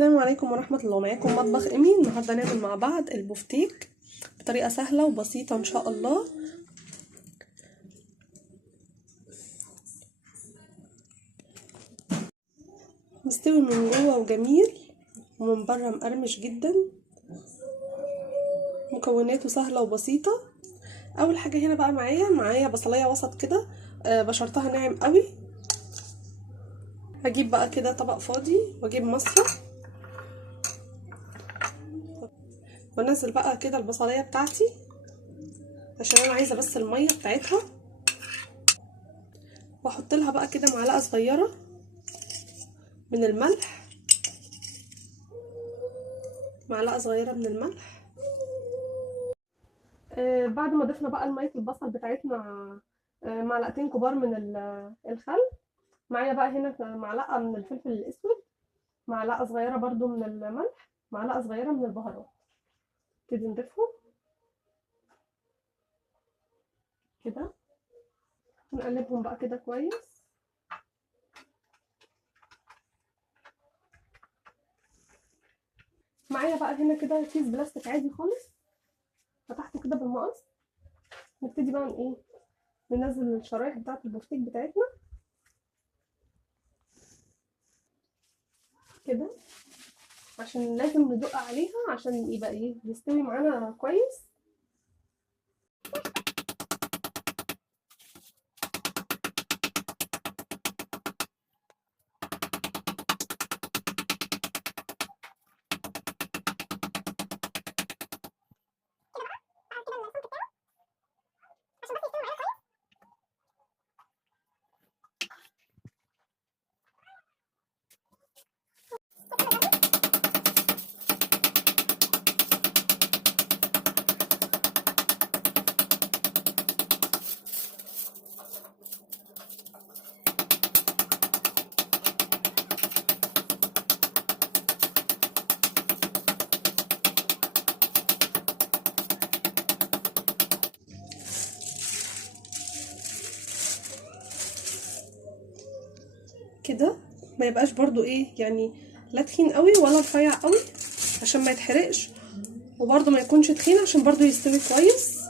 السلام عليكم ورحمة الله. معاكم مطبخ إيمي. النهاردة نعمل مع بعض البفتيك بطريقة سهلة وبسيطة إن شاء الله. مستوي من جوه وجميل ومن بره مقرمش جدا. مكوناته سهلة وبسيطة. أول حاجة هنا بقى معايا بصلاية وسط كده، بشرتها ناعم قوي. هجيب بقى كده طبق فاضي واجيب مصفى وانزل بقى كده البصلايه بتاعتي عشان انا عايزه بس الميه بتاعتها، واحط لها بقى كده معلقه صغيره من الملح، معلقه صغيره من الملح. بعد ما ضفنا بقى ميه البصل بتاعتنا معلقتين كبار من الخل. معايا بقى هنا معلقه من الفلفل الاسود، معلقه صغيره برضو من الملح، معلقه صغيره من البهارات. نبتدي نضيفهم كده ونقلبهم بقى كده كويس. معايا بقى هنا كده كيس بلاستيك عادي خالص، فتحته كده بالمقص. نبتدي بقى ننزل الشرايح بتاعه البفتيك بتاعتنا كده، عشان لازم ندق عليها عشان يبقى يستوي معانا كويس. كده ما يبقاش برضو يعني لا تخين قوي ولا رفيع قوي عشان ما يتحرقش، وبرضو ما يكونش تخين عشان برضو يستوي كويس.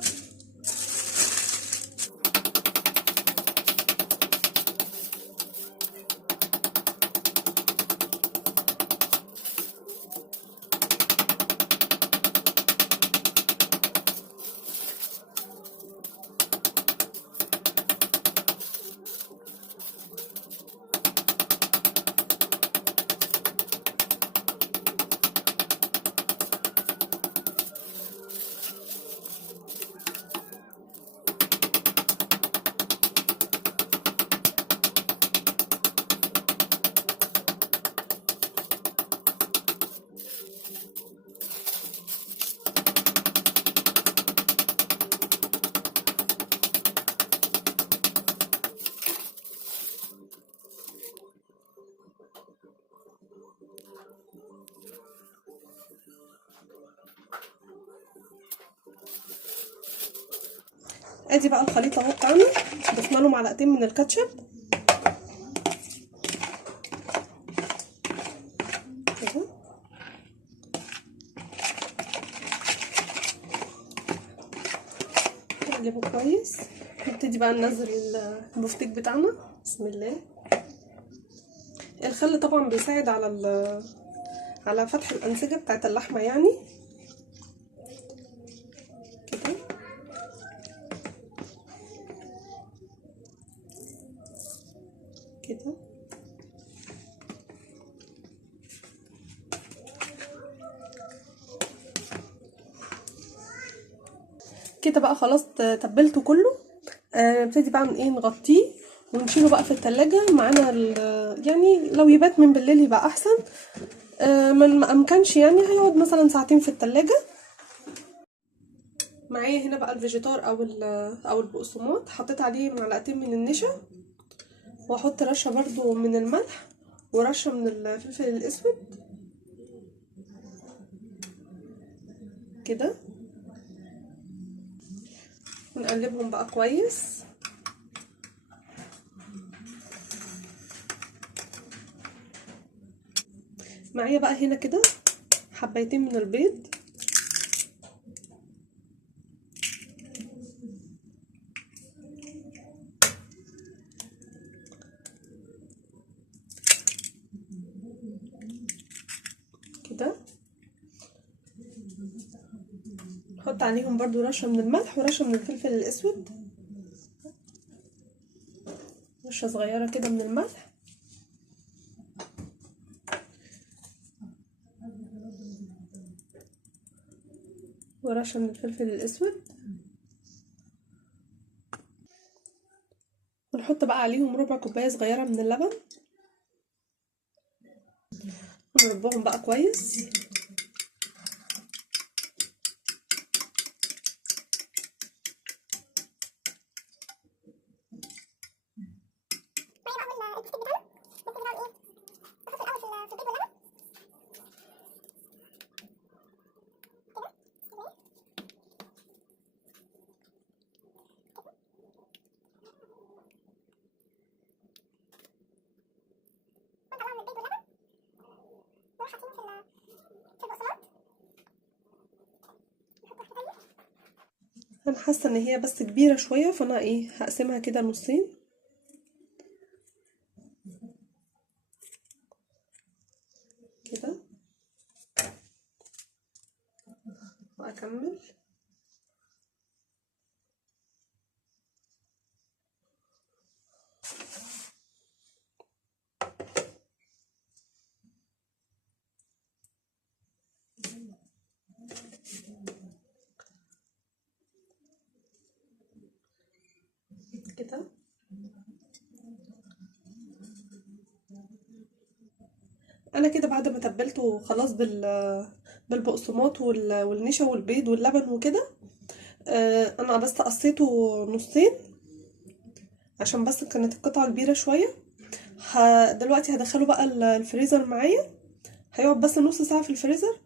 ادي بقى الخليط اهو بتاعنا، ضفنا له معلقتين من الكاتشب كده. نقلبه كويس. نبتدي بقى ننزل البفتيك بتاعنا. بسم الله. الخل طبعا بيساعد على فتح الانسجه بتاعت اللحمه يعني كده. كده كده بقى خلاص تبلته كله. نبتدي بقى نغطيه ونشيله بقى في التلاجة معانا. يعني لو يبات من بالليل يبقى احسن. ما امكنش يعني هيقعد مثلا ساعتين في التلاجة. معايا هنا بقى الفيجيتار او البقسماط، حطيت عليه معلقتين من النشا، واحط رشه برضو من الملح ورشه من الفلفل الاسود كده. ونقلبهم بقى كويس. معايا بقى هنا كده حبايتين من البيض، كده نحط عليهم برضو رشة من الملح ورشة من الفلفل الاسود، رشة صغيرة كده من الملح ورشة من الفلفل الاسود، ونحط بقى عليهم ربع كوباية صغيرة من اللبن ونربهم بقى كويس. انا حاسه ان هي بس كبيره شويه، فانا هقسمها كده نصين كده واكمل. كده انا كده بعد ما تبلته خلاص بالبقسماط والنشا والبيض واللبن وكده، انا بس قصيته نصين عشان بس كانت القطعه كبيره شويه. دلوقتي هدخله بقى الفريزر معايا، هيقعد بس نص ساعه في الفريزر،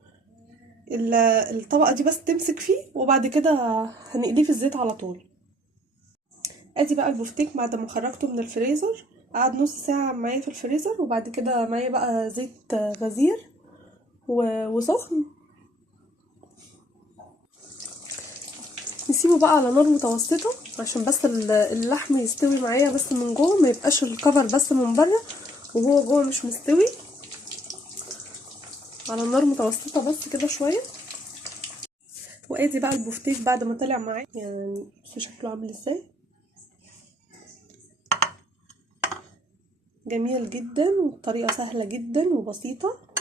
الطبقه دي بس تمسك فيه، وبعد كده هنقليه في الزيت على طول. ادي بقى البفتيك بعد ما خرجته من الفريزر، قعد نص ساعة معايا في الفريزر، وبعد كده معايا بقى زيت غزير وسخن. نسيبه بقى على نار متوسطة عشان بس اللحم يستوي معايا بس من جوه، ما يبقاش الكفر بس من بره وهو جوه مش مستوي. على نار متوسطة بس كده شوية. وادي بقى البفتيك بعد ما طلع معايا، يعني بصوا شكله عامل ازاي، جميل جدا وبطريقة سهلة جدا وبسيطة.